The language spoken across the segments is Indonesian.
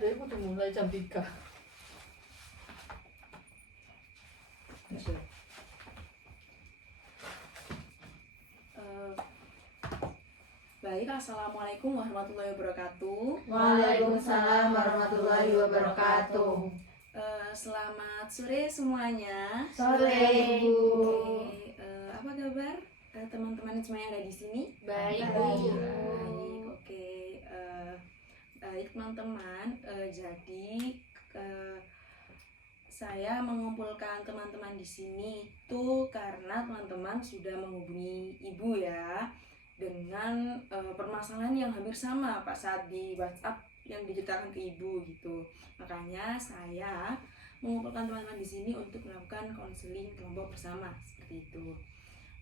Dek udah mulai jam 3. Baik, assalamualaikum warahmatullahi wabarakatuh. Waalaikumsalam warahmatullahi wabarakatuh. Selamat sore semuanya. Sore Ibu. Oke, apa kabar teman-teman semua yang ada di sini? Baik, Bu. Baik, oke. Baik teman-teman. Jadi saya mengumpulkan teman-teman di sini itu karena teman-teman sudah menghubungi ibu ya dengan permasalahan yang hampir sama Pak saat di WhatsApp yang diceritakan ke ibu gitu. Makanya saya mengumpulkan teman-teman di sini untuk melakukan konseling kelompok bersama seperti itu.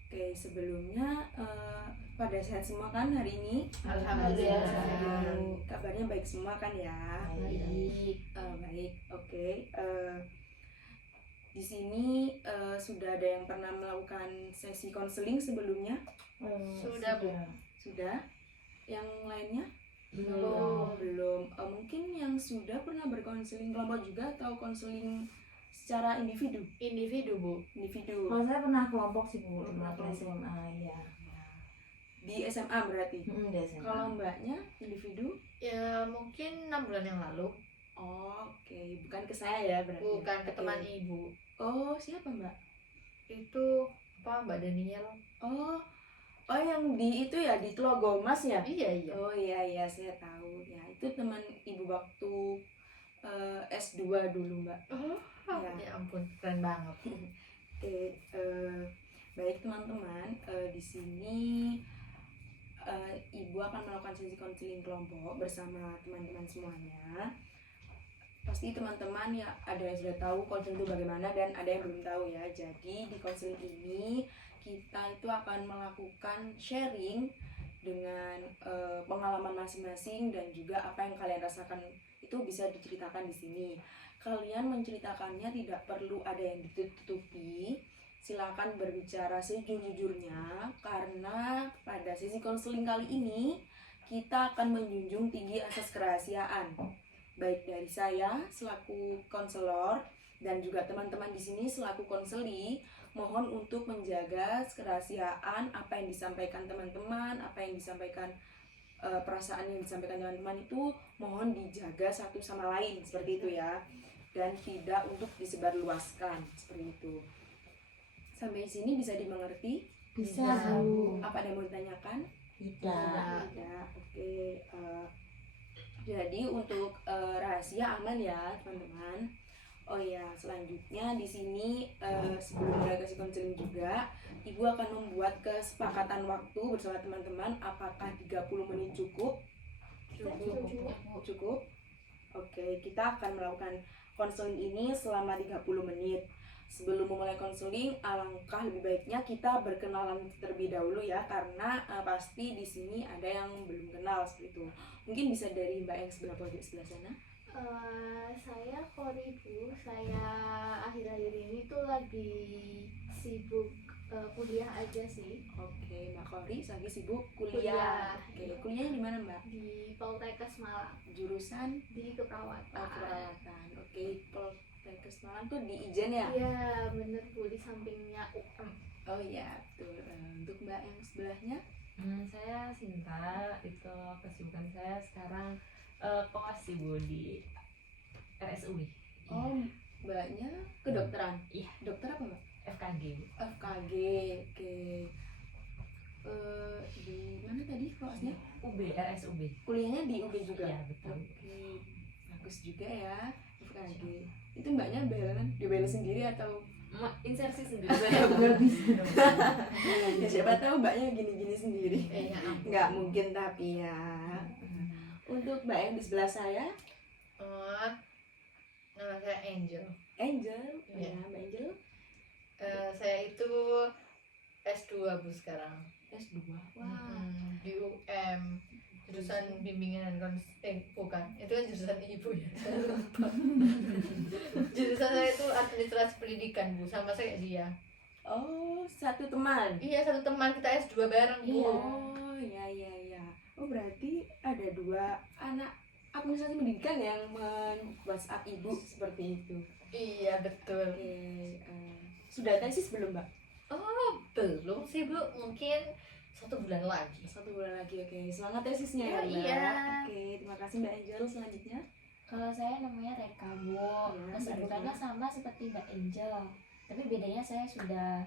Oke, sebelumnya pada sehat semua kan hari ini? Alhamdulillah. Kabarnya baik semua kan ya? Baik. Baik, oke. Di sini sudah ada yang pernah melakukan sesi konseling sebelumnya? Sudah, Bu. Sudah? Yang lainnya? Belum. Belum. Mungkin yang sudah pernah berkonseling kelompok juga atau konseling secara individu? Individu, Bu. Individu. Kalau saya pernah kelompok sih Bu, pernah Kelompok. SMA ya. Di SMA berarti? Di SMA. Kalau mbaknya individu? Ya, mungkin 6 bulan yang lalu. Oh, oke. Bukan ke saya ya berarti? Bukan ke Oke. teman Ibu. Oh, siapa mbak? Itu apa, Mbak Daniel? Oh, yang di itu ya, di Tlogomas ya? Iya. Oh iya, saya tahu ya. Itu teman ibu waktu S2 dulu mbak. Oh, Ya. ya ampun, keren banget. Oke, baik teman-teman, di sini ibu akan melakukan sesi konseling kelompok bersama teman-teman semuanya. Pasti teman-teman ya ada yang sudah tahu konseling itu bagaimana dan ada yang belum tahu ya. Jadi di konseling ini kita itu akan melakukan sharing dengan pengalaman masing-masing dan juga apa yang kalian rasakan itu bisa diceritakan di sini. Kalian menceritakannya tidak perlu ada yang ditutupi. Silakan berbicara sejujurnya karena pada sesi konseling kali ini kita akan menjunjung tinggi asas kerahasiaan. Baik dari saya selaku konselor dan juga teman-teman di sini selaku konseli, mohon untuk menjaga kerahasiaan apa yang disampaikan teman-teman, apa yang disampaikan perasaan yang disampaikan teman-teman itu mohon dijaga satu sama lain seperti itu ya, dan tidak untuk disebarluaskan seperti itu. Sampai sini bisa dimengerti? Bisa Bu. Apa ada yang mau ditanyakan? Tidak. Tidak. Oke. Jadi untuk rahasia aman ya teman-teman. Oh ya, selanjutnya di sini sebelum mulai kasih konseling juga, ibu akan membuat kesepakatan waktu bersama teman-teman. Apakah 30 menit cukup? Cukup. Oke, kita akan melakukan konseling ini selama 30 menit. Sebelum memulai konseling, alangkah lebih baiknya kita berkenalan terlebih dahulu ya, karena pasti di sini ada yang belum kenal seperti itu. Mungkin bisa dari Mbak yang sebelah pojok sebelah sana. Saya Kori Bu, saya akhir-akhir ini tuh lagi sibuk kuliah aja sih Oke, Mbak Kori lagi sibuk Kuliah. kuliah. Oke, kuliahnya di mana Mbak? di Poltekkes Malang Jurusan di keperawatan. keperawatan. Oke, Poltekkes Malang tuh di Ijen ya? Iya bener Bu, di sampingnya UM. Oh iya, betul. Untuk Mbak yang sebelahnya? Saya Sinta, itu kesibukan saya sekarang koas Ibu di RSUI. Oh, Mbaknya kedokteran? Iya. Dokter apa Mbak? FKG Bu. FKG, oke. Di mana tadi koasnya? UB, RSUB. Kuliahnya di UB juga? Iya, betul. Oke, bagus juga ya FKG. Itu Mbaknya dibel sendiri atau? Insersi sendiri saya nggak bisa. Ya, siapa tahu Mbaknya gini-gini sendiri. Ya ampun. Nggak mungkin tapi ya. Untuk Mbak yang di sebelah saya, Nama saya Angel. Angel. Iya. Ya, Mbak Angel. Saya itu S2 Bu sekarang. S2. Wah. Di UM. Jurusan bimbingan dan bukan. Itu kan jurusan Ibu ya. Saya lupa. Jurusan saya itu administrasi pendidikan Bu, sama saya dia. Oh, satu teman. Iya, satu teman kita S2 bareng Bu. Oh, ya. Oh, berarti ada dua anak administrasi pendidikan yang WhatsApp ibu seperti itu. Iya betul. Oke, sudah tesis belum Mbak? Oh belum sih Bu, mungkin 1 bulan lagi. 1 bulan lagi. Oke, semangat tesisnya ya Oh, Mbak. iya. Oke, terima kasih Mbak Angel. Selanjutnya Kalau saya namanya Reka, Bu. Ya, Kesibukannya Mbak Reka. sama seperti Mbak Angel. Tapi bedanya saya sudah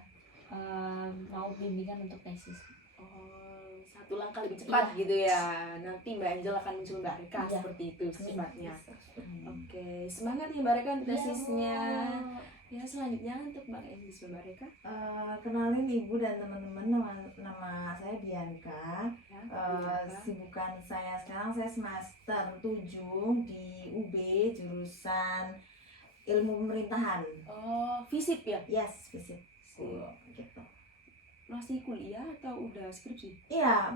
mau bimbingan untuk tesis. Satu langkah lebih cepat gitu ya. Nanti Mbak Angel akan muncul Mbak Reka Iya. seperti itu secepatnya. Oke, semangat ya Mbak Reka untuk tesisnya. Ya, selanjutnya untuk Mbak Angel Mbak Reka. Kenalin ibu dan teman-teman, nama saya Bianca. Ya, Sibukan saya sekarang, saya semester 7 di UB jurusan ilmu pemerintahan. Oh, FISIP ya? Yes, fisik. Sip. Gitu. Masih kuliah atau udah skripsi? Iya,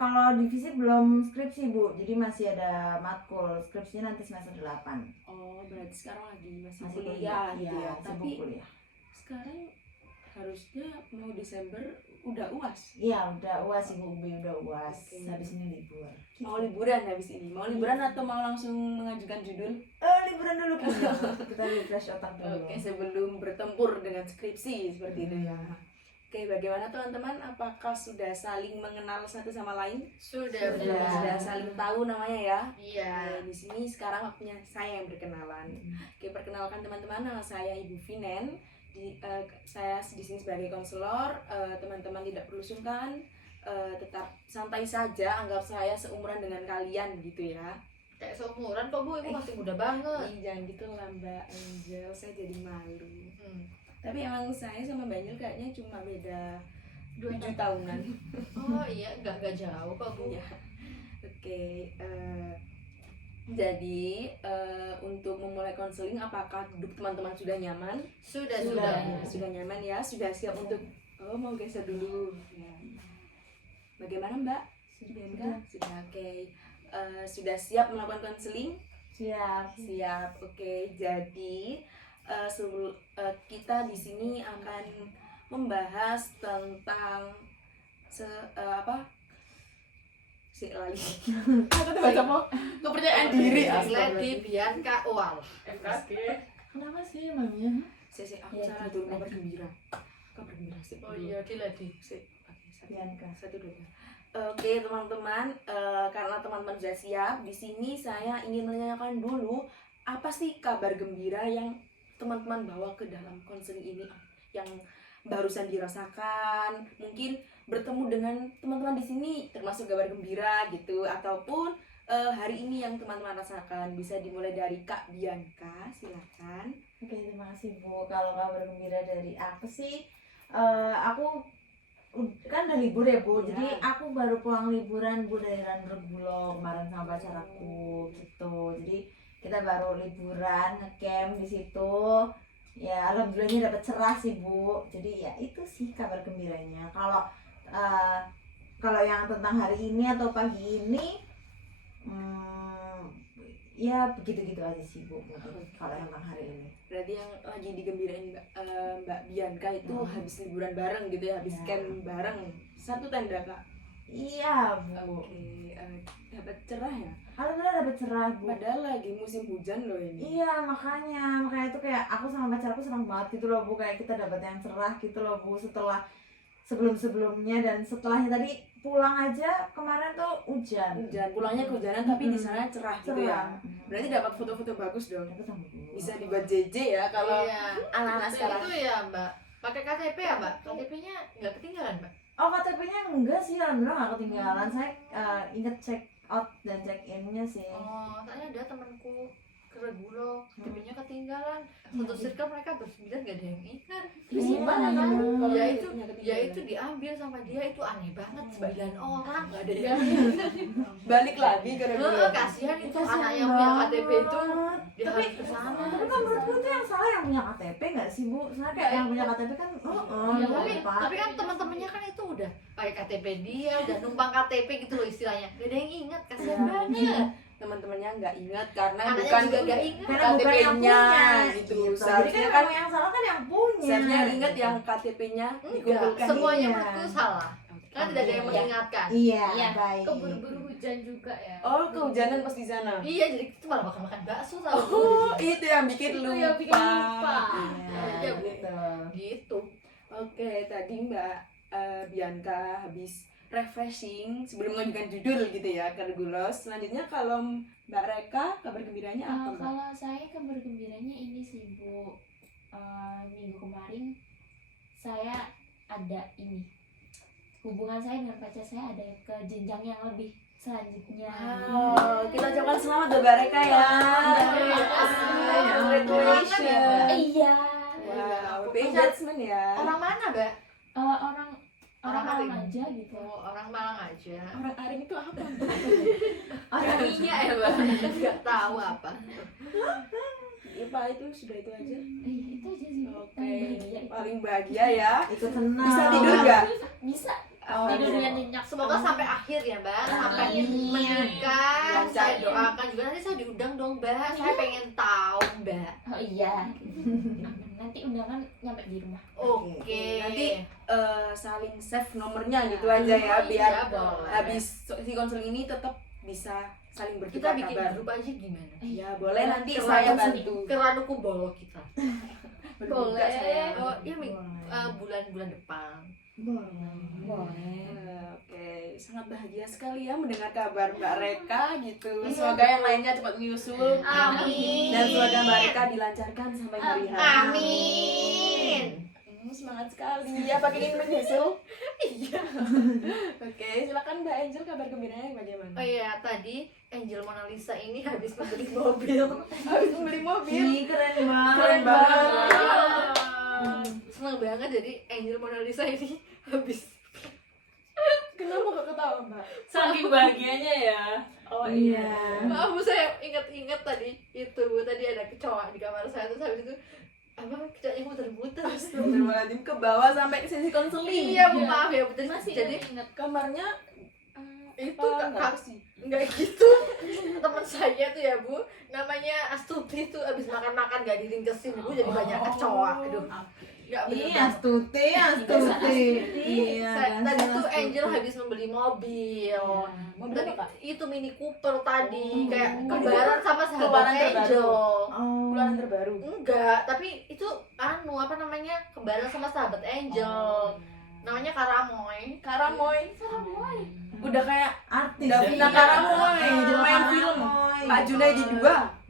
kalau di fisik belum skripsi Bu, jadi masih ada matkul. Skripsinya nanti semester 8. Oh, berarti sekarang lagi masih Masih kuliah kuliah, gitu iya, ya. sibuk Tapi kuliah. sekarang harusnya mau Desember udah UAS. Iya, udah UAS Ibu, UB udah UAS. Oke. Habis ini libur. Mau liburan habis ini? Mau liburan atau mau langsung mengajukan judul? Liburan dulu kita. Kita refresh otak dulu. Oke, sebelum bertempur dengan skripsi seperti itu ya. Oke, bagaimana teman-teman? Apakah sudah saling mengenal satu sama lain? Sudah. Sudah saling tahu namanya ya? Iya. Di sini sekarang waktunya saya yang berkenalan. Oke, perkenalkan teman-teman, nama saya Ibu Vinen. Saya di sini sebagai konselor. Teman-teman tidak perlu sungkan, tetap santai saja. Anggap saya seumuran dengan kalian gitu ya. Kayak seumuran kok Bu, Ibu masih muda banget. Ih, jangan gitu lah Mbak Angel, saya jadi malu. Hmm. Tapi emang saya sama Mbak Angel kayaknya cuma beda 2 7 tahunan. Oh iya, enggak jauh kok Bu. Iya. Oke, jadi untuk memulai konseling, apakah duduk teman-teman sudah nyaman? Sudah. Sudah nyaman ya, sudah siap untuk mau geser dulu. Ya. Bagaimana Mbak? Sudah. Sudah, oke. Sudah siap melakukan konseling? Siap. Siap, oke. Jadi kita di sini akan membahas tentang lali. Aku tuh baca mau kepercayaan diri. Lady Bianca Oal. FKG. Kenapa sih emangnya? Aku Ya, salah dulu kabar gembira. Kabar gembira sih. Oh iya, di Lady. Bianca. Satu dulu. Oke teman-teman, karena teman-teman sudah siap, di sini saya ingin menanyakan dulu apa sih kabar gembira yang teman-teman bawa ke dalam konseling ini, yang barusan dirasakan, mungkin bertemu dengan teman-teman di sini termasuk kabar gembira gitu, ataupun hari ini yang teman-teman rasakan. Bisa dimulai dari Kak Bianca, silakan. Oke, terima kasih Bu. Kalau kabar gembira dari aku sih, aku kan udah libur ya Bu, Iya. jadi aku baru pulang liburan Bu dari Randerbulo kemarin sama pacar aku gitu. Jadi kita baru liburan ngecamp di situ. Ya alhamdulillahnya dapat cerah sih Bu. Jadi ya itu sih kabar gembiranya. Kalau yang tentang hari ini atau pagi ini, ya begitu-gitu aja sih Bu. Kalau yang tentang hari ini. Berarti yang lagi digembirain Mbak Bianca itu habis liburan bareng gitu ya, habis Ya. camp bareng, satu tenda Kak. Iya Bu. Oke, dapat cerah ya. Alhamdulillah dapat cerah Bu. Padahal lagi musim hujan loh ini. Iya makanya tuh kayak aku sama pacar aku senang banget gitu loh Bu, kayak kita dapat yang cerah gitu loh Bu, setelah sebelumnya dan setelahnya. Tadi pulang aja kemarin tuh hujan. Hujan, pulangnya kehujanan tapi di sana cerah gitu ya. Berarti dapat foto-foto bagus dong. Aku sama Bu. Bisa dibuat JJ ya kalau Iya. anak-anak sekarang. Itu ya Mbak. Pakai KTP ya Mbak? KTP-nya nggak ketinggalan Mbak? Oh KTP-nya enggak sih, alhamdulillah nggak ketinggalan. Saya inget check out dan check in-nya sih. Oh, soalnya ada temanku ke Regulo, KTP-nya ketinggalan. Satu circle mereka bersembilan nggak ada yang ingat. Terus Iya, gimana kan? iya. Kalau Ya KTP-nya ketinggalan? Ya itu diambil sama dia, itu aneh banget. 9 orang nggak ada yang ingat. balik lagi ke Regulo. Kasihan itu Kasihan anak yang punya banget. KTP itu dia Tapi harus ke sana. Tapi kan menurutku itu yang salah yang punya KTP nggak sih Bu? Soalnya kayak yang punya KTP kan, Ya, tapi kan teman-temannya kan itu udah pakai KTP dia, udah numpang KTP gitu loh istilahnya. Gak ada yang ingat, kasihan Iya. banget. Teman-temannya nggak ingat karena Anaknya bukan juga gak ingat. karena bukan yang KTP-nya punya gitu. Jadi Seharusnya kan kan memang yang salah kan yang punya. seharusnya ingat yang KTP-nya Enggak, dikumpulkan. semuanya Iya. menurutku salah. Kan tidak ada yang Iya. mengingatkan. Iya, Iya. baik. Keburu-buru hujan hujan juga ya. Oh, kehujanan pas di sana. Iya, jadi itu malah makan bakso tau. Oh, itu yang bikin Itu lupa. yang bikin lupa. Iya, gitu. Gitu. Oke, tadi Mbak Bianca habis refreshing sebelum mengajukan judul gitu ya ke Regulos. Selanjutnya kalau Mbak Reka, kabar gembiranya apa Mbak? Kalau saya kabar gembiranya ini sih Bu, minggu kemarin saya ada ini, hubungan saya dengan pacar saya ada ke jenjang yang lebih selanjutnya. Wow, kita ucapkan selamat buat Mbak Reka ya. Congratulations. Iya. Wow, happy engagement ya. Orang mana, Mbak? Orang Orang Malang Aring. aja gitu. Oh, orang Malang aja. Orang Aring itu apa? Orang minyak ya, Mbak? Nggak tahu apa. Ya, Pak, itu sudah itu aja. Itu aja sih. Oke, Bahagia. paling bahagia ya. Ikut senang. Bisa tidur nggak? Bisa. Oh, Tidur iya. dengan nyenyak. Semoga sampai akhir ya, Mbak. Sampai Amin. menikah. Lancar. Saya doakan juga nanti saya diundang dong, Mbak. Saya pengen tahu, Mbak. Oh iya. Nanti undangan nyampe di rumah. Oke. Nanti saling save nomornya gitu aja ya, biar Iya, boleh. habis si konseling ini tetap bisa saling kita bertukar bikin kabar. grup aja gimana? Ya boleh, nanti Keren saya banget. bantu. Keranuku bolok kita. Belum buka saya. Oh, iya bulan-bulan depan. Boleh. Oke, sangat bahagia sekali ya mendengar kabar Mbak Reka gitu. Iya. Semoga yang lainnya cepat menyusul. Amin. Dan semoga Mbak Reka dilancarkan sampai hari H. Amin. Semangat sekali. Apa ingin menyusul? Iya. Oke, silakan Mbak Angel, kabar gembiranya bagaimana? Oh iya, tadi Angel Mona Lisa ini habis membeli mobil. Habis membeli mobil. Ih, keren banget. Keren banget. Senang banget jadi Angel Mona Lisa ini habis. Kenapa kok ketawa Mbak? Saking bahagianya ya. Oh Iya. Maaf, saya ingat-ingat tadi itu tadi ada kecoa di kamar saya terus habis itu apa kecoanya muter-muter. Astagfirullahaladzim, ke bawah sampai ke sesi konseling. Iya, Bu, maaf ya, jadi Masih jadi ingat. Kamarnya itu apa, sih nggak gitu. Teman saya tuh ya, Bu, namanya Astuti tuh abis makan-makan gak diringkesin, Bu, jadi banyak kecoa. Aduh, nggak bener. Iya, Astuti, Astuti. Iya. Tadi kan, tuh Astuti. Angel habis membeli mobil. Mobil Tadi apa, Kak? itu Mini Cooper tadi, Oh. kayak kembaran sama sahabat Keluaran terbaru. Angel. Oh. Keluaran terbaru. Enggak, tapi itu apa namanya? Kembaran sama sahabat Angel. Namanya Karamoy. Karamoy. Udah kayak Artis. Davina Iya. Karamoy, Angel main film. Karamoy. Pak Junaidi 2.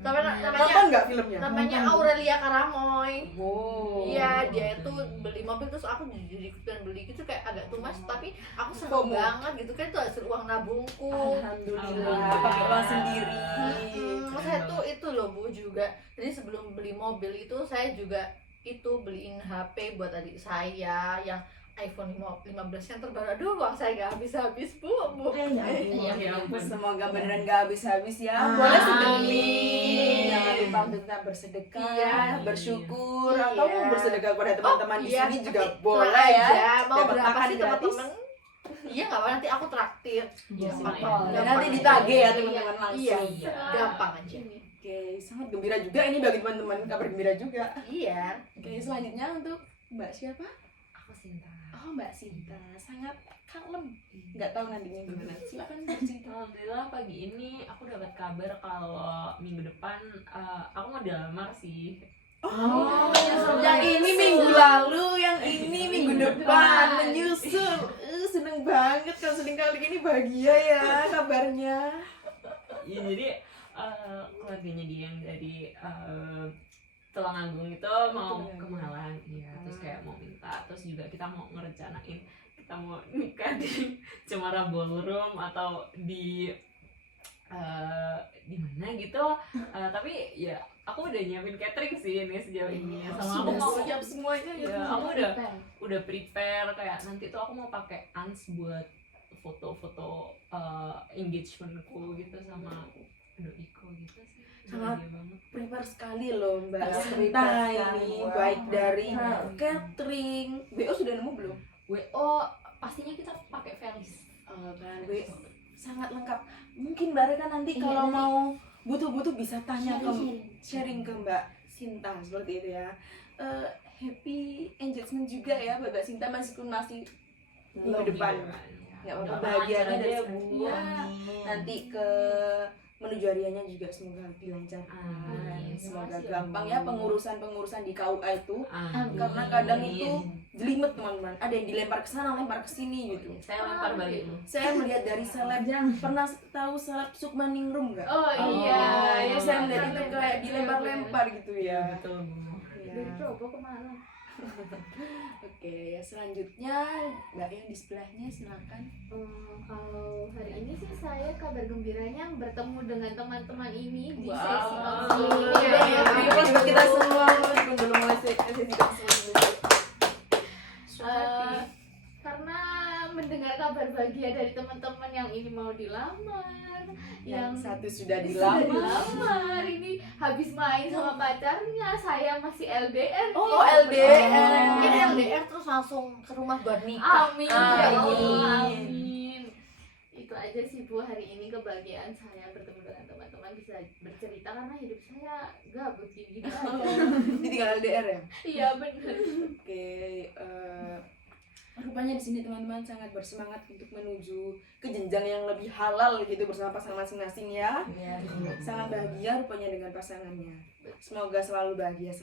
Namanya Nonton nggak filmnya? namanya Aurelia Karamoy. Wow. Iya, dia itu beli mobil terus aku jadi ikutan beli gitu kayak agak too much, tapi aku seneng FOMO. banget gitu kan itu hasil uang nabungku. Alhamdulillah, pakai uang sendiri. Saya tuh itu loh Bu juga. Jadi sebelum beli mobil itu saya juga itu beliin HP buat adik saya yang iPhone 15 yang terbaru. Aduh, uang saya gak habis-habis, Bu. Iya. Semoga beneran gak habis-habis ya. Amin. Boleh sedekah. Jangan lupa untuk tetap bersedekah, Iya. bersyukur, Iya. atau mau bersedekah kepada teman-teman di Iya, sini tapi juga tenang boleh ya. aja. Mau Dapat berapa makan sih gratis. teman-teman? Iya, nggak apa nanti aku traktir. Iya, Gampang. silakan. Dan Gampang nanti aja. ditagih ya teman-teman langsung. Iya, Iya. gampang aja. Oke, sangat gembira juga ini bagi teman-teman, kabar gembira juga. Iya. Oke, selanjutnya untuk Mbak siapa? Aku Sinta. Oh, Mbak Sinta, sangat kalem. Nggak tahu nantinya gimana. Silakan Mbak Sinta. Alhamdulillah pagi ini aku dapat kabar kalau minggu depan aku mau dilamar sih. Oh, yang ini minggu lalu, yang ini minggu depan menyusul. Seneng banget kalau seneng kali ini bahagia ya kabarnya. Ya jadi keluarganya dia yang dari Tulungagung itu mau ke Malang, iya. Terus kayak mau minta, terus juga kita mau ngerencanain kita mau nikah di Cemara Ballroom atau di mana gitu. Tapi ya aku udah nyiapin catering sih ini sejauh ini. Sama aku Sudah mau siap semuanya ya. ya, aku udah prepare kayak nanti tuh aku mau pakai ans buat foto-foto engagementku gitu sama doiku gitu sih. Sangat Bahagia banget. Prepare sekali loh Mbak Iya, Sinta prepare ini, sekali. baik dari Wow. catering. BO sudah nemu belum? WO pastinya kita pakai Felis. Kan BO sangat lengkap. Mungkin Mbak Reka nanti Iya, kalau nanti. mau butuh-butuh bisa tanya ke Sharing. sharing ke Mbak Sinta seperti itu ya. Happy engagement juga ya Mbak Sinta meskipun masih minggu depan. Ya. nggak apa-apa, Doakan bahagianya lancar dari aja, sekarang. Bu. Iya. Amin. Nanti ke menuju harianya juga semoga dilancarkan. Amin. Semoga Makasih ya, gampang Bu. ya pengurusan di KUA itu. Amin. Karena kadang itu jelimet teman-teman. Ada yang dilempar ke sana, lempar ke sini gitu. Saya lempar balik. Saya melihat dari seleb, pernah tahu seleb Sukmaningrum nggak? Oh iya, itu saya melihat itu kayak dilempar-lempar gitu ya. Betul, Bu. Dari Ya. Probo ke Malang. Oke, ya selanjutnya Mbak yang di sebelahnya silakan. Kalau hari ini sih saya kabar gembiranya bertemu dengan teman-teman ini di Wow. sesi Iya, konseling. iya, terima kasih kita semua meskipun belum mulai sesi konseling dulu. Eh, karena mendengar kabar bahagia dari teman-teman yang ini mau dilamar, Yang yang satu sudah sudah dilamar. dilamar, ini habis main sama pacarnya, saya masih LDR. Oh, nih. LDR. Mungkin LDR terus langsung ke rumah buat nikah. Amin, ya Allah, Amin. amin. Itu aja sih Bu, hari ini kebahagiaan saya bertemu dengan teman-teman, bisa bercerita karena hidup saya gabut gini-gini aja. Jadi tinggal LDR ya. Iya benar. Oke, rupanya di sini teman-teman sangat bersemangat untuk menuju ke jenjang yang lebih halal gitu bersama pasangan masing-masing ya. Iya. Sangat bahagia rupanya dengan pasangannya. Semoga selalu bahagia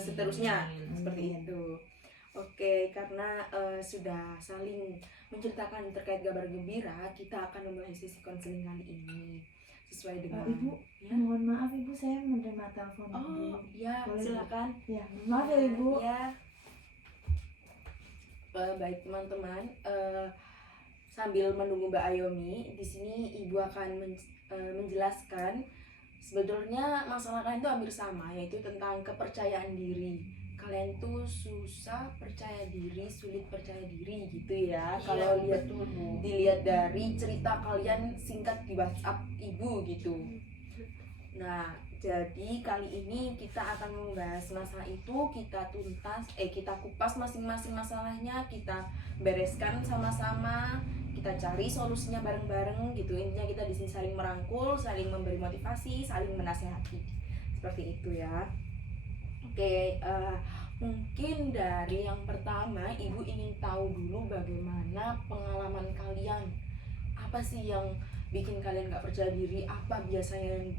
seterusnya Amin. seperti itu. Oke, karena sudah saling menceritakan terkait kabar gembira, kita akan memulai sesi konseling kali ini sesuai dengan. Ibu, Ya. mohon maaf Ibu, saya menerima telepon Oh dulu. ya, Boleh, silakan. Ya, maaf ya Ibu. Ya. Baik teman-teman, sambil menunggu Mbak Ayomi, di sini Ibu akan menjelaskan sebetulnya masalah kalian itu hampir sama, yaitu tentang kepercayaan diri. Kalian tuh susah percaya diri, sulit percaya diri gitu ya. Kalau dilihat dari cerita kalian singkat di WhatsApp Ibu gitu. Nah, jadi kali ini kita akan membahas masalah itu, kita kupas masing-masing masalahnya, kita bereskan sama-sama, kita cari solusinya bareng-bareng gitu. Intinya kita di sini saling merangkul, saling memberi motivasi, saling menasehati. Seperti itu ya. Oke, mungkin dari yang pertama Ibu ingin tahu dulu bagaimana pengalaman kalian. Apa sih yang bikin kalian gak percaya diri? Apa biasanya yang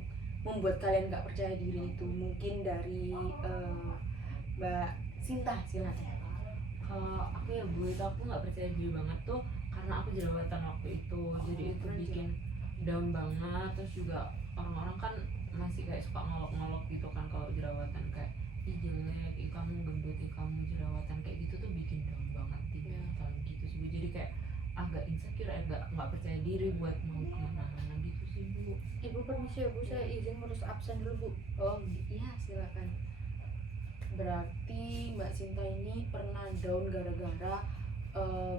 membuat kalian gak percaya diri itu? Mungkin dari Mbak Sinta, silakan. Kalau aku ya Bu, itu aku nggak percaya diri banget tuh karena aku jerawatan waktu itu, jadi itu bikin down banget. Terus juga orang-orang kan masih kayak suka ngolok-ngolok gitu kan kalau jerawatan, kayak ih jelek, ih kamu gendut, ih kamu jerawatan, kayak gitu tuh bikin down banget di mental gitu sih Bu. Jadi kayak agak insecure, agak nggak percaya diri buat mau kemana-mana gitu sih Bu. Ibu permisi ya Bu, saya izin ngurus absen dulu Bu. Oh iya, silakan. Berarti Mbak Sinta ini pernah down gara-gara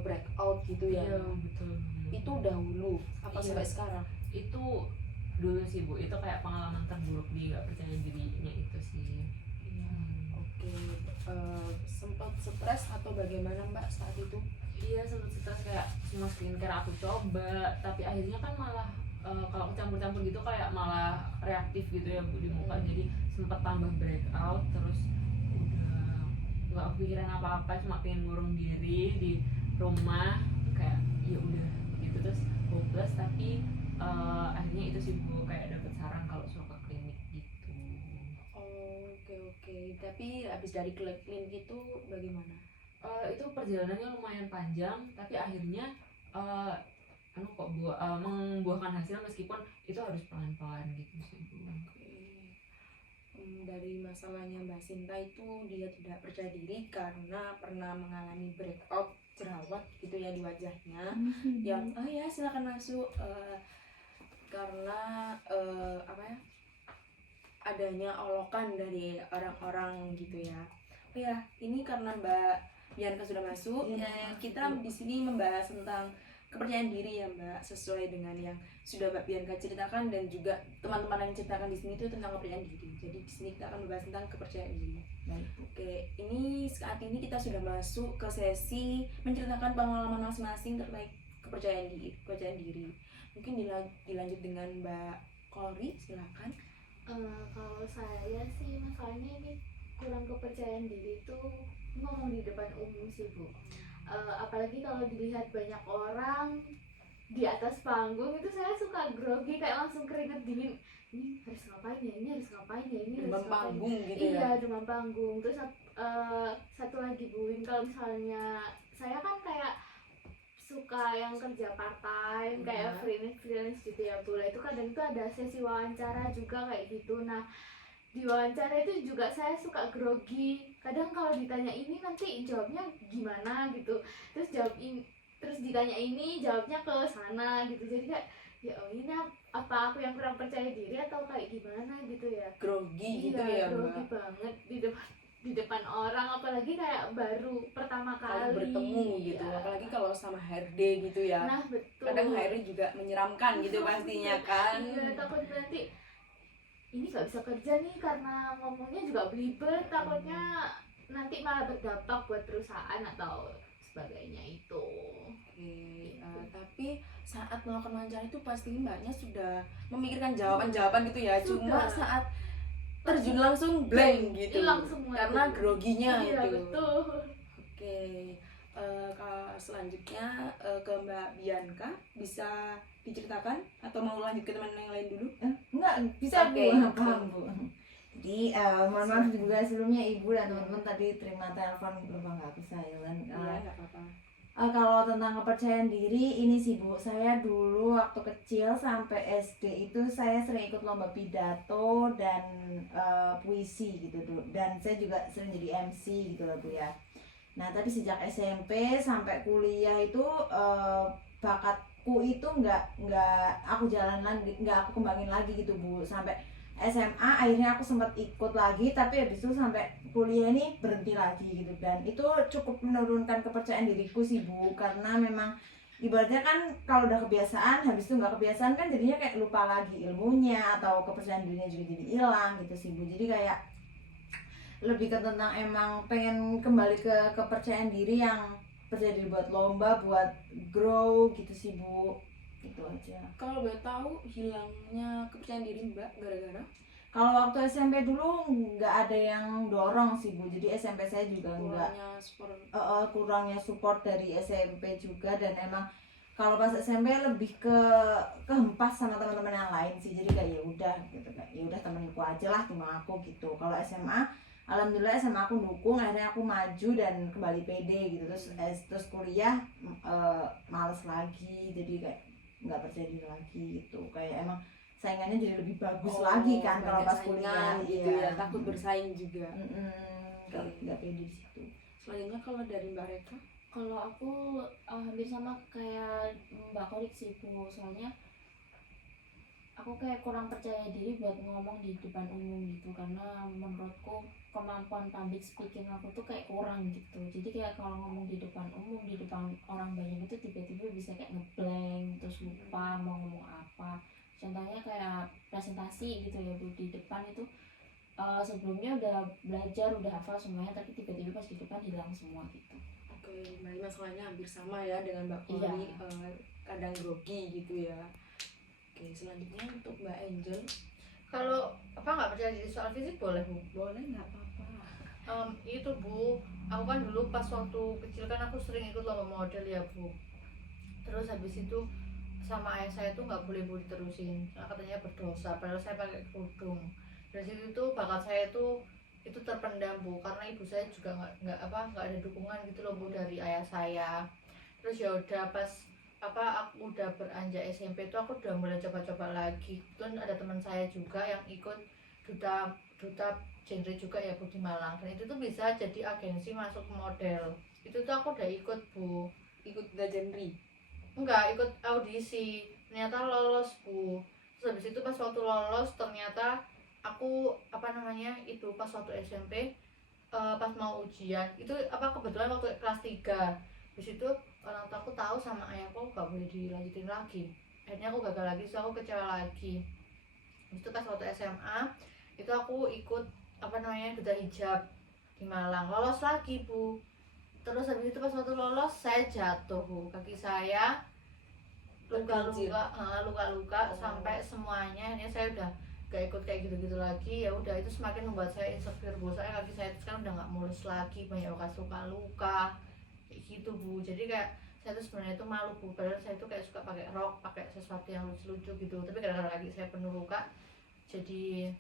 breakout gitu ya? Iya betul. Itu dahulu apa Iya. sampai sekarang? Itu dulu sih Bu, itu kayak pengalaman terburuk di nggak percaya dirinya itu sih. Oke, sempat stres atau bagaimana Mbak saat itu? Iya, sempet stres, kayak semua skincare aku coba, tapi akhirnya kan malah kalau aku campur-campur gitu kayak malah reaktif gitu ya Bu di muka. Jadi sempet tambah breakout, terus udah nggak kepikiran apa-apa, cuma pengen ngurung diri di rumah, kayak ya udah gitu, terus hopeless. Tapi akhirnya itu sih Bu, kayak dapet saran kalau suruh ke klinik gitu. Oke. Tapi habis dari klinik itu bagaimana? Itu perjalanannya lumayan panjang, tapi akhirnya membuahkan hasil meskipun itu harus pelan-pelan gitu sih Bu. Dari masalahnya Mbak Sinta itu dia tidak percaya diri karena pernah mengalami breakout jerawat gitu ya di wajahnya. Yang silakan masuk. Karena adanya olokan dari orang-orang gitu ya. Oh ya, ini karena Mbak Bianca sudah masuk, kita di sini membahas tentang kepercayaan diri ya Mbak, sesuai dengan yang sudah Mbak Bianca ceritakan dan juga teman-teman yang ceritakan di sini itu tentang kepercayaan diri. Jadi di sini kita akan membahas tentang kepercayaan diri. Baik. Oke, ini saat ini kita sudah masuk ke sesi menceritakan pengalaman masing-masing terkait kepercayaan diri. Mungkin dilanjut dengan Mbak Kori, silakan. Kalau saya sih masalahnya ini kurang kepercayaan diri tuh ngomong di depan umum sih Bu. apalagi kalau dilihat banyak orang di atas panggung itu saya suka grogi, kayak langsung keringet dingin. Ini harus ngapain ya, ini harus ngapain ya, ini harus Demam ngapain. panggung gitu Iya, ya. demam panggung. Terus satu lagi Buin, kalau misalnya saya kan kayak suka yang kerja part time kayak freelance gitu ya Bu. Itu kadang itu ada sesi wawancara juga kayak gitu. Nah, di wawancara itu juga saya suka grogi. Kadang kalau ditanya ini nanti jawabnya gimana gitu. Terus jawab ini, terus ditanya ini jawabnya ke sana gitu. Jadi kayak ya oh, ini apa aku yang kurang percaya diri atau kayak gimana gitu ya. Grogi gitu Iya, ya grogi Mbak. banget di depan orang, apalagi kayak baru pertama Kalau kali bertemu gitu, Iya. apalagi kalau sama HRD gitu ya. Nah, betul. Kadang HRD juga menyeramkan gitu pastinya kan. Iya, takut nanti ini nggak bisa kerja nih karena ngomongnya juga belibet, takutnya nanti malah berdampak buat perusahaan atau sebagainya itu. Oke, tapi saat melakukan wawancara itu pasti mbaknya sudah memikirkan jawaban-jawaban gitu ya. Cuma Sudah. saat terjun langsung blank gitu. Hilang semua Karena tuh. groginya Iya, gitu. betul. Oke, kalau selanjutnya ke Mbak Bianca, bisa diceritakan atau mau lanjut ke teman yang lain dulu? Enggak, bisa Oke. Bu, paham Bu. Jadi mohon maaf juga sebelumnya Ibu dan teman-teman tadi terima telepon lupa nggak bisa silent. Iya, nggak apa-apa. Kalau tentang kepercayaan diri ini sih Bu, saya dulu waktu kecil sampai SD itu saya sering ikut lomba pidato dan puisi gitu tuh, dan saya juga sering jadi MC gitu loh Bu ya. Nah tapi sejak SMP sampai kuliah itu bakatku itu nggak aku jalan lagi, nggak aku kembangin lagi gitu Bu. Sampai SMA akhirnya aku sempat ikut lagi, tapi habis itu sampai kuliah ini berhenti lagi gitu, dan itu cukup menurunkan kepercayaan diriku sih Bu, karena memang ibaratnya kan kalau udah kebiasaan habis itu nggak kebiasaan kan jadinya kayak lupa lagi ilmunya atau kepercayaan dirinya juga jadi hilang gitu sih Bu. Jadi kayak lebih ke tentang emang pengen kembali ke kepercayaan diri yang percaya diri buat lomba, buat grow gitu sih Bu. Itu aja. Kalau boleh tahu hilangnya kepercayaan diri Mbak gara-gara? Kalau waktu SMP dulu nggak ada yang dorong sih Bu, jadi SMP saya juga nggak Kurangnya support. kurangnya support dari SMP juga, dan emang kalau pas SMP lebih ke kehempas sama teman-teman yang lain sih, jadi kayak ya udah gitu, kayak ya udah temenku aja lah cuma aku gitu. Kalau SMA alhamdulillah SMA aku dukung, akhirnya aku maju dan kembali pede gitu. Terus kuliah males lagi, jadi kayak nggak percaya diri lagi gitu, kayak emang saingannya jadi lebih bagus lagi kan kalau banyak pas kuliah saingan gitu ya, takut bersaing juga. nggak pede di situ. Selanjutnya kalau dari Mbak Reka? Kalau aku hampir sama kayak Mbak Korik sih Bu, soalnya aku kayak kurang percaya diri buat ngomong di depan umum gitu, karena menurutku kemampuan public speaking aku tuh kayak kurang gitu. Jadi kayak kalau ngomong di depan umum, di depan orang banyak itu tiba-tiba bisa kayak ngeblank, terus lupa mau ngomong apa. Contohnya kayak presentasi gitu ya Bu, di depan itu sebelumnya udah belajar, udah hafal semuanya, tapi tiba-tiba pas di depan hilang semua gitu. Oke, masalahnya hampir sama ya dengan Mbak Iya. Kori, kadang grogi gitu ya. Oke, selanjutnya untuk Mbak Angel. Kalau apa nggak percaya diri soal fisik boleh Bu? Boleh nggak apa-apa. Itu Bu, aku kan dulu pas waktu kecil kan aku sering ikut lomba model ya Bu. Terus habis itu sama ayah saya tuh nggak boleh Bu diterusin, karena katanya berdosa. Padahal saya pakai kerudung. Dari situ tuh bakat saya tuh itu terpendam Bu, karena ibu saya juga nggak ada dukungan gitu loh Bu dari ayah saya. Terus ya udah pas aku udah beranjak SMP itu aku udah mulai coba-coba lagi. Kebetulan ada teman saya juga yang ikut duta genre juga ya Bu di Malang, dan itu tuh bisa jadi agensi masuk model. Itu tuh aku udah ikut Bu. Ikut The Genre? Enggak, ikut audisi, ternyata lolos Bu. Terus habis itu pas waktu lolos ternyata aku itu pas waktu SMP pas mau ujian itu kebetulan waktu kelas 3. Di situ orang tua aku tahu sama ayahku gak boleh dilanjutin lagi, akhirnya aku gagal lagi, so aku kecewa lagi. Itu pas waktu SMA itu aku ikut duta hijab di Malang, lolos lagi Bu. Terus habis itu pas waktu lolos saya jatuh Bu, kaki saya luka-luka sampai semuanya. Ini saya udah gak ikut kayak gitu-gitu lagi. Ya udah, itu semakin membuat saya insecure Bu, soalnya kaki saya itu kan udah nggak mulus lagi, banyak bekas luka-luka. kayak gitu Bu. Jadi kayak saya tuh sebenarnya itu malu Bu, padahal saya tuh kayak suka pakai rok, pakai sesuatu yang lucu-lucu gitu, tapi gara-gara lagi saya penuh luka jadi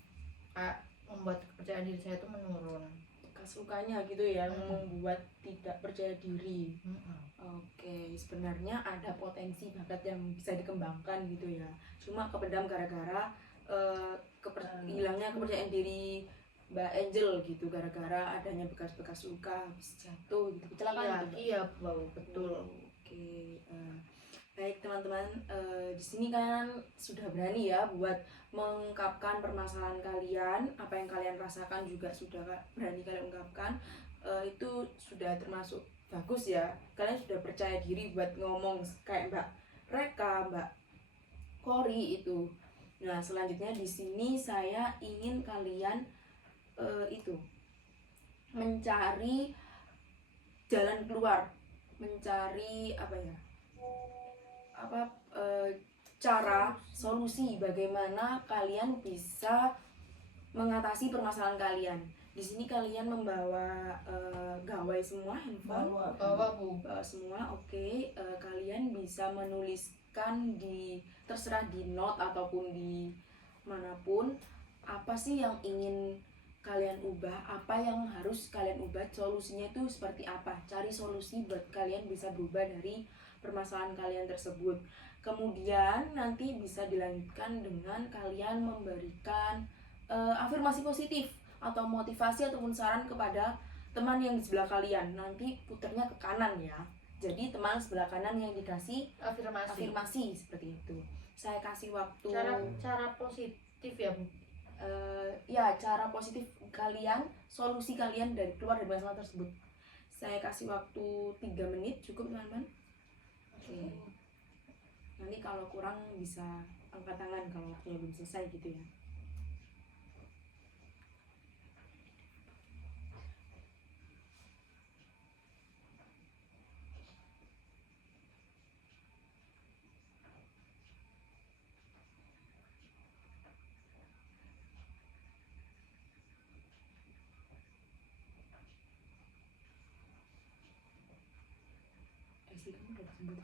kayak membuat kepercayaan diri saya itu menurun. Bekas lukanya gitu ya, yang membuat tidak percaya diri. Oke, sebenarnya ada potensi bakat yang bisa dikembangkan gitu ya. Cuma kependam gara-gara hilangnya kepercayaan diri Mbak Angel gitu, gara-gara adanya bekas-bekas luka habis jatuh gitu, kecelakaan gitu. Iya Bu, betul. Oke, baik teman-teman, di sini kalian sudah berani ya buat mengungkapkan permasalahan kalian, apa yang kalian rasakan juga sudah berani kalian ungkapkan. Itu sudah termasuk bagus ya, kalian sudah percaya diri buat ngomong kayak Mbak Reka, Mbak Kori itu. Nah selanjutnya di sini saya ingin kalian itu mencari jalan keluar, mencari cara solusi bagaimana kalian bisa mengatasi permasalahan kalian. Di sini kalian membawa gawai semua, handphone Bawa Bu. bawa semua. Oke. Kalian bisa menuliskan terserah di note ataupun di manapun, apa sih yang ingin kalian ubah, apa yang harus kalian ubah, solusinya itu seperti apa. Cari solusi buat kalian bisa berubah dari permasalahan kalian tersebut. Kemudian nanti bisa dilanjutkan dengan kalian memberikan afirmasi positif atau motivasi ataupun saran kepada teman yang di sebelah kalian. Nanti puternya ke kanan ya, jadi teman sebelah kanan yang dikasih afirmasi seperti itu. Saya kasih waktu Cara positif ya Bu. Ya, cara positif kalian, solusi kalian dari keluar dari masalah tersebut. Saya kasih waktu 3 menit, cukup teman-teman? Oke. Nanti kalau kurang bisa angkat tangan kalau waktunya belum selesai gitu ya. Kamu udah sembuh,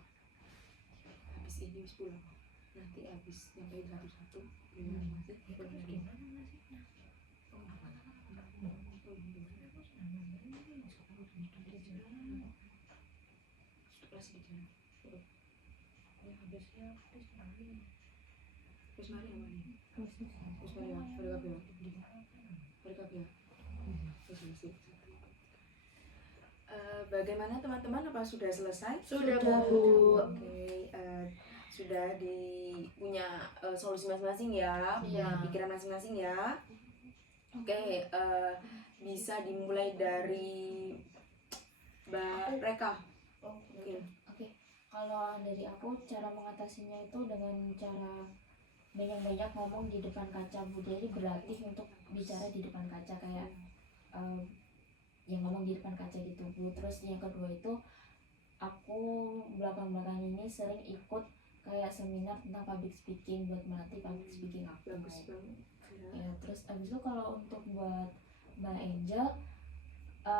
habis ini habis pulang, nanti habis nyampe satu-satu masih gimana nasibnya? Masih di jalan. Ya habisnya terus mari apa nih? Terus mari ya. Bagaimana teman-teman, apa sudah selesai? Sudah Bu. Oke, sudah punya solusi masing-masing ya, Iya. pikiran masing-masing ya. Oke, bisa dimulai dari Mbak Reka. Mungkin. Oke, kalau dari aku cara mengatasinya itu dengan cara banyak-banyak ngomong di depan kaca Bu. Jadi berlatih untuk bicara di depan kaca kayak yang ngomong di depan kaca gitu Bu. Terus yang kedua itu aku belakang-belakang ini sering ikut kayak seminar tentang public speaking buat melatih public speaking aku. Bagus banget. Ya, terus abis itu kalau untuk buat Mbak Angel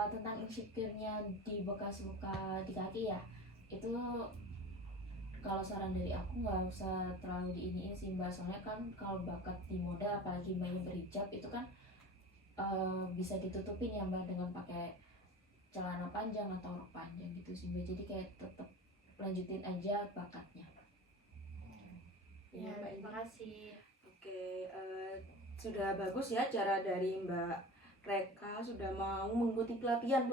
tentang insecure-nya di bekas luka di kaki ya, itu kalau saran dari aku nggak usah terlalu diiniin sih Mbak, soalnya kan kalau bakat di moda apalagi Mbaknya berhijab itu kan bisa ditutupin ya Mbak dengan pakai celana panjang atau rok panjang gitu sih Mbak, jadi kayak tetap lanjutin aja bakatnya. Ya, terima kasih. Oke, sudah bagus ya cara dari Mbak Reka, sudah mau mengikuti pelatihan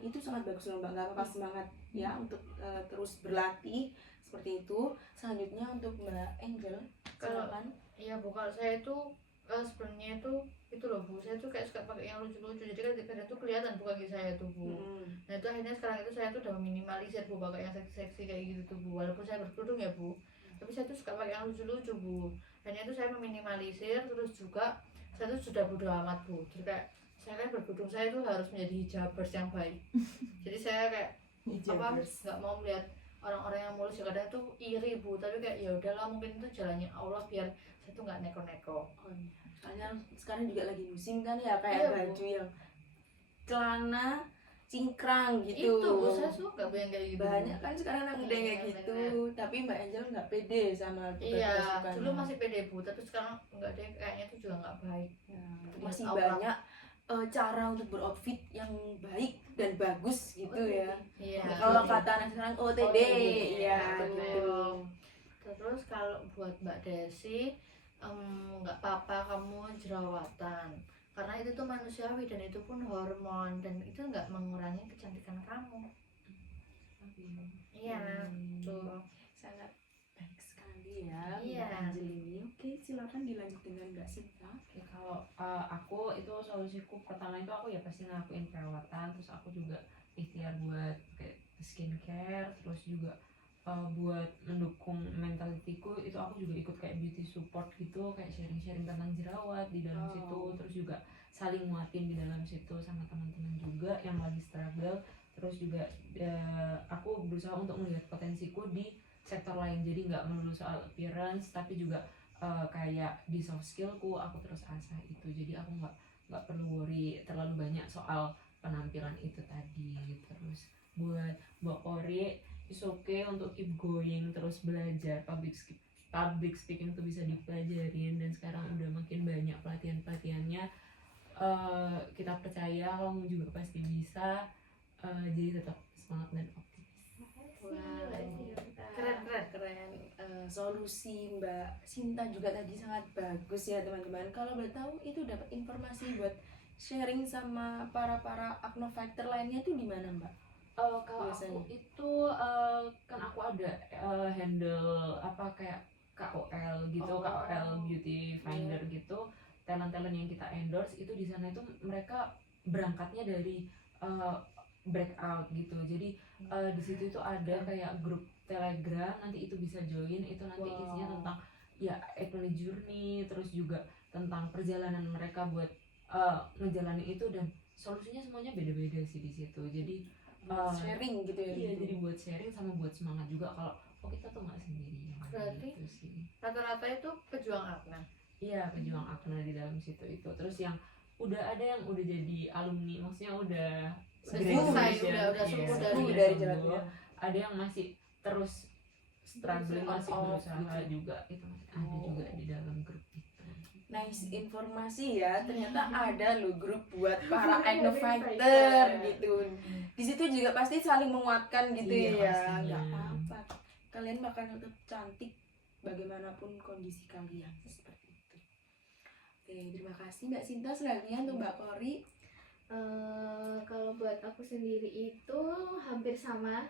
itu sangat bagus loh Mbak, nggak apa-apa, semangat ya untuk terus berlatih seperti itu. Selanjutnya untuk Mbak Angel, silakan. Iya Bu, kalau saya itu sebenarnya itu loh Bu, saya tuh kayak suka pakai yang lucu-lucu, jadi kan kadang tuh kelihatan Bu kaki saya tuh Bu. Nah itu akhirnya sekarang itu saya tuh udah meminimalisir Bu pakai yang seksi-seksi kayak gitu tuh Bu, walaupun saya berkerudung ya Bu, tapi saya tuh suka pakai yang lucu-lucu Bu. Akhirnya itu saya meminimalisir, terus juga saya tuh sudah bodo amat Bu, jadi kayak saya kan berkerudung, saya tuh harus menjadi hijabers yang baik. Jadi saya kayak nggak mau melihat orang-orang yang mulus, ya kadang tuh iri Bu, tapi kayak ya udahlah, mungkin itu jalannya Allah, biar saya tuh nggak neko-neko. Oh iya. Soalnya sekarang juga lagi musim kan ya, kayak Iya, Bu. baju yang celana cingkrang gitu. Itu Bu, saya suka Bu yang kayak gitu. Banyak kan sekarang anak muda yang kayak Iya, gitu, bener. tapi Mbak Angel nggak pede sama Iya, pasukannya. dulu masih pede Bu, tapi sekarang enggak deh, kayaknya itu juga enggak baik. Masih Aura. banyak cara untuk beroutfit yang baik dan bagus gitu ya. Iya. Kalau kata anak sekarang OTD, ya betul. gitu. Terus kalau buat Mbak Desi, nggak apa-apa kamu jerawatan, karena itu tuh manusiawi dan itu pun hormon dan itu nggak mengurangi kecantikan kamu. Iya, tuh. Sangat baik sekali ya Iya. Mbak Angel ini. Oke, silakan dilanjut dengan Mbak Sinta. Oke, kalau aku itu solusiku pertama itu aku ya pasti ngelakuin perawatan, terus aku juga ikhtiar buat kayak skincare, terus juga buat mendukung mentalitiku itu aku juga ikut kayak beauty support gitu, kayak sharing-sharing tentang jerawat di dalam situ, terus juga saling nguatin di dalam situ sama teman-teman juga yang lagi struggle, terus juga aku berusaha untuk melihat potensiku di sektor lain, jadi nggak melulu soal appearance tapi juga kayak di soft skillku aku terus asah itu, jadi aku nggak perlu worry terlalu banyak soal penampilan itu tadi. Terus buat Mbak Kori, it's okay untuk keep going, terus belajar public speaking tuh bisa dipelajarin dan sekarang udah makin banyak pelatihannya. Kita percaya kamu juga pasti bisa, jadi tetap semangat dan optimis. Keren. Solusi Mbak Sinta juga tadi sangat bagus ya teman-teman. Kalau boleh tahu itu dapat informasi buat sharing sama para acno fighter lainnya itu di mana Mbak? Kalau Biasanya. aku itu kan aku ada handle apa kayak KOL gitu, Oh. KOL Beauty Finder gitu, talent-talent yang kita endorse itu di sana itu mereka berangkatnya dari breakout gitu, jadi di situ itu ada kayak grup Telegram, nanti itu bisa join, itu nanti Wow. isinya tentang ya acne journey, terus juga tentang perjalanan mereka buat ngejalanin itu, dan solusinya semuanya beda-beda sih di situ, jadi Sharing gitu ya. iya, jadi buat sharing sama buat semangat juga kalau kita tuh nggak sendirian. Berarti gitu sih. rata-rata itu pejuang acne. Iya, pejuang acne di dalam situ itu. Terus yang udah ada yang udah jadi alumni, maksudnya udah selesai, graduation, udah iya, sembuh dari sembuh. jalannya. Ada yang masih terus struggling, masih berusaha gitu. juga, itu masih ada juga di dalam grup itu. Nice informasi ya, ternyata ada loh grup buat para acne fighter gitu. Di situ juga pasti saling menguatkan gitu Iya, ya. pastinya. Nggak apa-apa, kalian bakal tetap cantik bagaimanapun kondisi kalian, seperti itu. Oke, terima kasih Mbak Sinta. Selanjutnya untuk Mbak Kori. Kalau buat aku sendiri itu hampir sama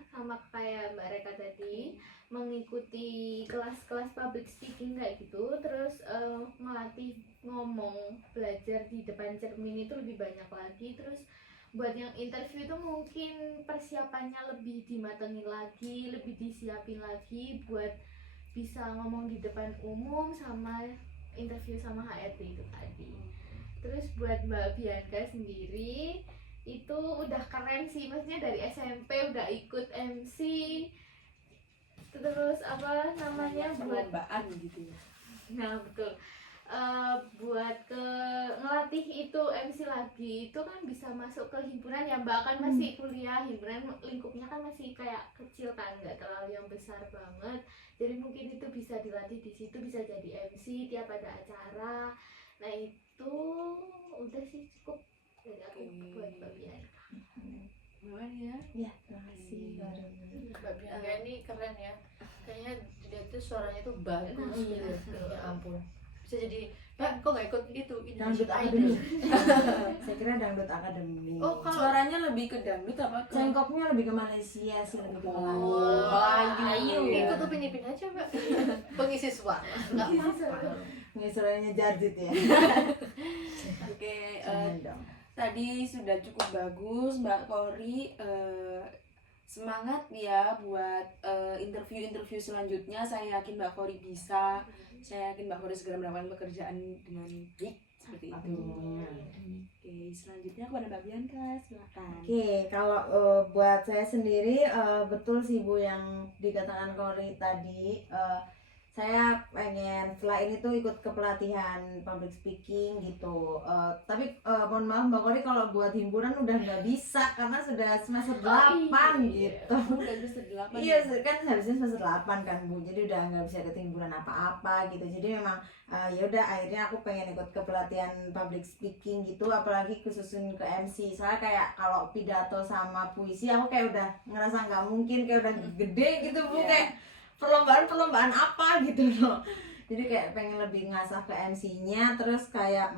kayak Mbak Reka tadi, mengikuti kelas-kelas public speaking kayak gitu, terus melatih ngomong, belajar di depan cermin itu lebih banyak lagi. Terus buat yang interview itu mungkin persiapannya lebih dimatengin lagi, lebih disiapin lagi buat bisa ngomong di depan umum sama interview sama HRD itu tadi. Terus buat Mbak Bianca sendiri itu udah keren sih, maksudnya dari SMP udah ikut MC, terus apa namanya buat perlombaan gitu ya. nah betul. Buat ngelatih itu MC lagi itu kan bisa masuk ke himpunan ya Mbak, kan masih kuliah, himpunan lingkupnya kan masih kayak kecil kan, nggak terlalu yang besar banget, jadi mungkin itu bisa dilatih di situ, bisa jadi MC tiap ada acara. Nah itu udah sih cukup dari aku buat Mbak Bianca. Gimana ya? Ya, terima kasih. Mbak Bianca ini keren ya, kayaknya dia tuh suaranya tuh bagus gitu. Ya ampun, bisa jadi kok nggak ikut itu Dangdut Indonesia Academy. Idol. Saya kira dangdut akademi. Oh, kalau Suaranya lebih ke dangdut apa ke Cengkoknya lebih ke Malaysia sih, lebih ke Melayu. Melayu. ikut Upin Ipin aja Mbak, pengisi suara nggak apa-apa. Ini suaranya Jarjit ya. Oke, Jangan dong. tadi sudah cukup bagus Mbak Kori. Semangat ya buat interview selanjutnya. Saya yakin Mbak Kori bisa. Saya yakin Mbak Kori segera mendapatkan pekerjaan dengan baik seperti itu. Oke, selanjutnya kepada Mbak Bianca, silakan. Oke, kalau buat saya sendiri betul sih Bu yang dikatakan Kori tadi. saya pengen setelah ini tuh ikut ke pelatihan public speaking gitu. Tapi mohon maaf Mbak Kori kalau buat himpunan udah nggak bisa karena sudah semester 8 gitu. Udah bisa 8. Iya kan harusnya semester 8 kan Bu, jadi udah nggak bisa ikut himpunan apa-apa gitu. Jadi memang ya udah akhirnya aku pengen ikut ke pelatihan public speaking gitu, apalagi khususin ke MC. Soalnya kayak kalau pidato sama puisi aku kayak udah ngerasa nggak mungkin, kayak udah gede gitu Bu, kayak perlombaan apa gitu loh. Jadi kayak pengen lebih ngasah ke MC-nya, terus kayak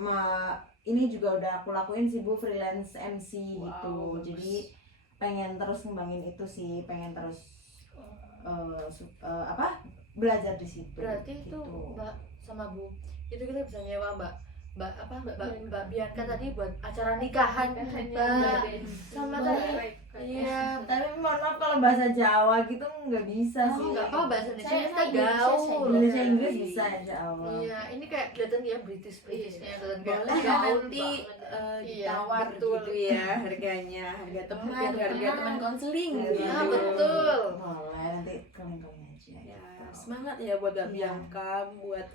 ini juga udah aku lakuin sih Bu, freelance MC gitu. Jadi pengen terus ngembangin itu sih, pengen terus belajar di situ. Berarti itu gitu. Mbak sama Bu, itu kita bisa nyewa Mbak Bianca tadi buat acara nikahan Mbak sama tadi. Iya. Tapi mohon maaf kalau bahasa Jawa gitu nggak bisa sih. Nggak apa bahasa Indonesia Saya kita Indonesia, gaul. Indonesia Inggris bisa insya Allah. Iya, ini kayak kelihatan ya Britishnya kelihatan kayak Boleh ya gaul nanti banget. ditawar betul. gitu ya harganya, harga teman, harga teman konseling Iya, gitu. Ah, betul. Boleh nanti kalian aja. Ya, gitu. semangat ya buat Mbak Iya. Bianca, buat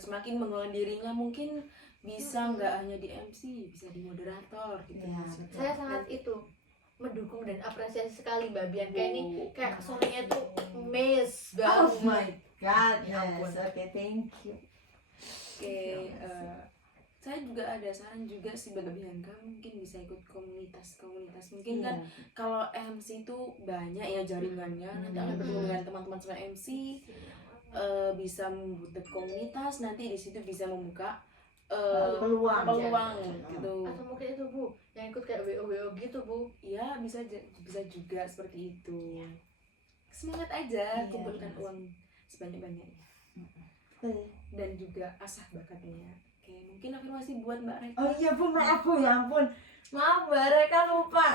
semakin mengenal dirinya, mungkin bisa nggak hanya di MC, bisa di moderator gitu. Iya, maksudnya. Saya sangat itu mendukung dan apresiasi sekali Mbak Bianca ini kayak suaranya tuh Oh amazed banget. my god, Ya ampun. yes, oke, thank you. Oke, saya juga ada saran juga sih Mbak Bianca, mungkin bisa ikut komunitas mungkin kan Iya. kalau MC itu banyak ya jaringannya, nanti akan bertemu dengan teman-teman semua MC, bisa membuat komunitas, nanti di situ bisa membuka Peluang. peluang gitu. Atau mungkin itu Bu, yang ikut kayak WO gitu Bu. Ya bisa juga seperti itu. Semangat aja, Iya, kumpulkan iya. uang sebanyak-banyaknya dan juga asah bakatnya. Oke, mungkin afirmasi buat Mbak Reka. Oh iya Bu, maaf Bu, ya ampun. Maaf Mbak Reka lupa.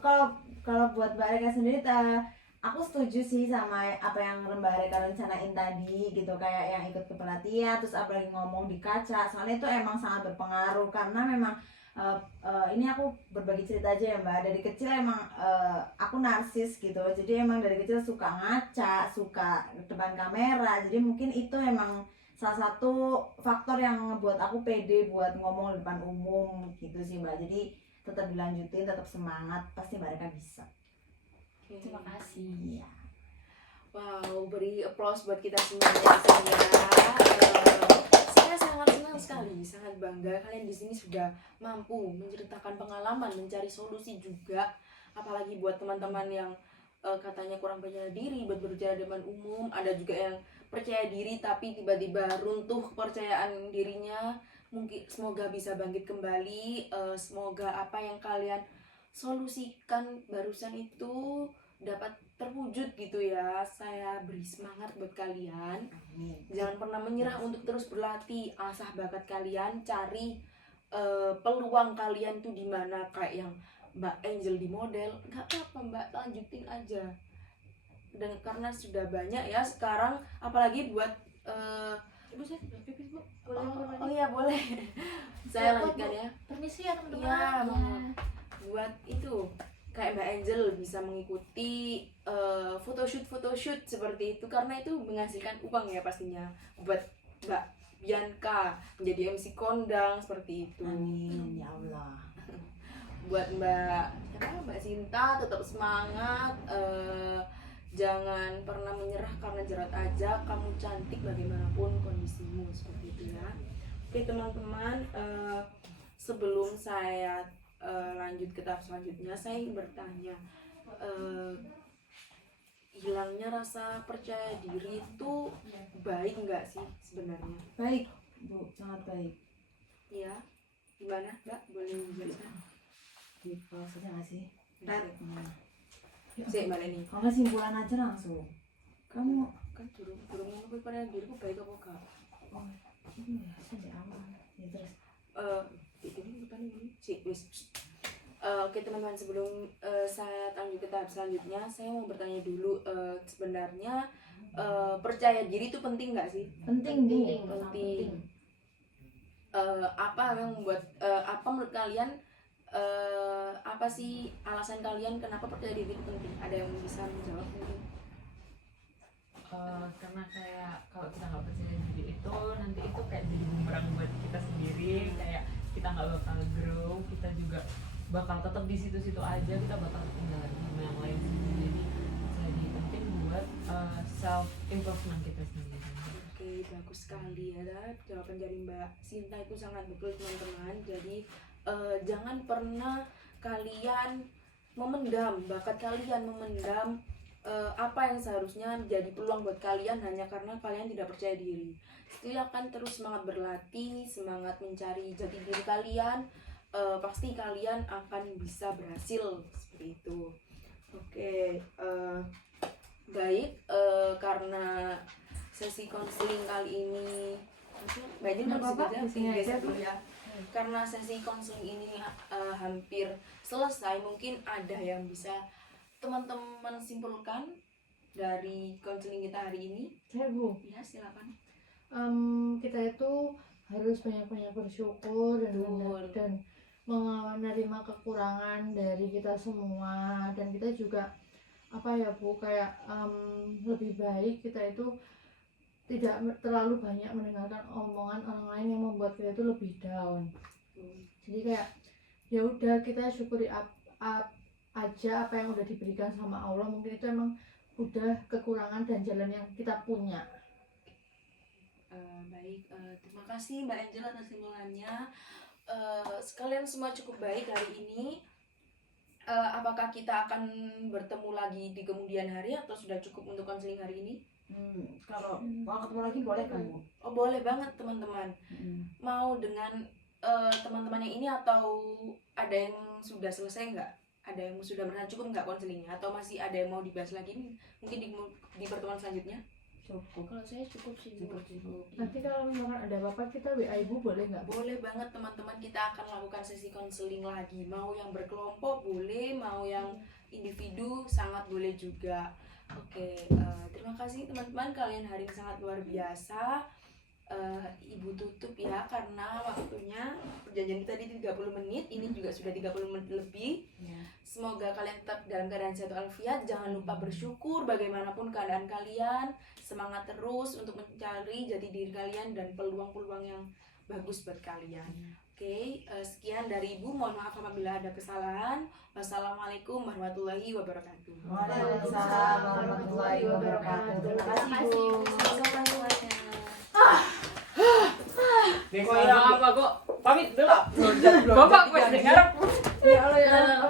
Kalau buat Mbak Reka sendiri, aku setuju sih sama apa yang Mbak Reka rencanain tadi gitu, kayak yang ikut ke pelatihan, terus apalagi ngomong di kaca. Soalnya itu emang sangat berpengaruh karena memang ini aku berbagi cerita aja ya Mbak. Dari kecil emang aku narsis gitu, jadi emang dari kecil suka ngaca, suka depan kamera. Jadi mungkin itu emang salah satu faktor yang ngebuat aku pede buat ngomong di depan umum gitu sih Mbak. Jadi tetap dilanjutin, tetap semangat, pasti Mbak Reka bisa. Oke. Terima kasih. Iya. Wow, beri applause buat kita semuanya di sini ya. Saya sangat senang sekali, sangat bangga kalian di sini sudah mampu menceritakan pengalaman, mencari solusi juga. Apalagi buat teman-teman yang katanya kurang percaya diri buat berbicara di depan umum, ada juga yang percaya diri tapi tiba-tiba runtuh kepercayaan dirinya. Mungkin semoga bisa bangkit kembali. Semoga apa yang kalian solusikan barusan itu dapat terwujud gitu ya. Saya beri semangat buat kalian. Amin. Jangan pernah menyerah untuk terus berlatih, asah bakat kalian, cari peluang kalian tuh di mana. Kayak yang Mbak Angel di model, nggak apa-apa Mbak, lanjutin aja. Dan karena sudah banyak ya sekarang, apalagi buat Ibu saya sudah pipis Bu. Boleh oh iya boleh. Saya lanjutkan ya. Permisi ya teman-teman. Iya, buat itu kayak Mbak Angel bisa mengikuti photoshoot seperti itu karena itu menghasilkan uang ya pastinya. Buat Mbak Bianca menjadi MC kondang seperti itu. Amin ya Allah. Buat Mbak Sinta tetap semangat, jangan pernah menyerah karena jerat aja, kamu cantik bagaimanapun kondisimu, seperti itu ya. Oke teman-teman, sebelum saya lanjut ke tahap selanjutnya, saya ingin bertanya, hilangnya rasa percaya diri itu baik nggak sih sebenarnya? Baik Bu, sangat baik. Ya, gimana Mbak? Boleh menjelaskan? Di proses nggak sih? Red. Sih Mbak Leni, Kalau kesimpulan aja langsung. Kamu kan durung ngomong percaya diriku baik apa enggak? iya sampai aman. Ya terus. Ini bukan ini sih wis. Oke teman-teman, sebelum saya lanjut ke tahap selanjutnya, saya mau bertanya dulu, sebenarnya percaya diri itu penting nggak sih? Penting Bu. Penting. Apa yang membuat apa menurut kalian, apa sih alasan kalian kenapa percaya diri itu penting? Ada yang bisa menjawab mungkin? karena kayak kalau kita nggak percaya diri itu nanti itu kayak jadi bumerang buat kita sendiri, kayak kita nggak bakal grow, kita juga bakal tetap di situ-situ aja, kita bakal ketinggalan sama yang lain sendiri. Jadi penting buat self improvement kita sendiri. Oke, bagus sekali ya. Jawaban dari Mbak Sinta itu sangat betul teman-teman. Jadi jangan pernah kalian memendam bakat kalian, memendam apa yang seharusnya menjadi peluang buat kalian hanya karena kalian tidak percaya diri. Silakan terus semangat berlatih, semangat mencari jati diri kalian. Pasti kalian akan bisa berhasil seperti itu. Oke, baik, karena sesi konseling kali ini Mbak Jin Nggak apa-apa, harus di sini aja, Bu. ya. Karena sesi konseling ini hampir selesai, mungkin ada yang bisa teman-teman simpulkan dari konseling kita hari ini. Saya Bu, Ya, silakan. kita itu harus banyak-banyak bersyukur Betul. dan menerima kekurangan dari kita semua, dan kita juga apa ya Bu, kayak lebih baik kita itu tidak terlalu banyak mendengarkan omongan orang lain yang membuat kita itu lebih down. Jadi kayak ya udah, kita syukuri aja apa yang udah diberikan sama Allah. Mungkin itu emang udah kekurangan dan jalan yang kita punya. Baik, terima kasih Mbak Angel atas simpulannya. Sekalian semua cukup baik hari ini. Apakah kita akan bertemu lagi di kemudian hari atau sudah cukup untuk konseling hari ini? Kalau mau ketemu lagi boleh kan, Bu? Oh, boleh banget teman-teman. Mau dengan teman-teman yang ini atau ada yang sudah selesai nggak? Ada yang sudah pernah cukup nggak konselingnya? Atau masih ada yang mau dibahas lagi mungkin di pertemuan selanjutnya? Cukup. Kalau saya cukup sih Bu. Cukup. Nanti kalau misalkan ada apa-apa kita WA Ibu boleh nggak? Boleh banget teman-teman, kita akan lakukan sesi konseling lagi. Mau yang berkelompok boleh, mau yang individu sangat boleh juga. Oke, terima kasih teman-teman, kalian hari ini sangat luar biasa. Ibu tutup ya karena waktunya perjanjian kita di 30 menit, ini juga sudah 30 menit lebih. Semoga kalian tetap dalam keadaan sehat walafiat. Jangan lupa bersyukur bagaimanapun keadaan kalian. Semangat terus untuk mencari jati diri kalian dan peluang-peluang yang bagus buat kalian. Oke, sekian dari Ibu. Mohon maaf apabila ada kesalahan. Wassalamualaikum warahmatullahi wabarakatuh. Waalaikumsalam warahmatullahi wabarakatuh. Terima kasih, Bu. Sama-sama semuanya. Apa kok pamit dulu. Bapak gue dengar. Ya Allah ya.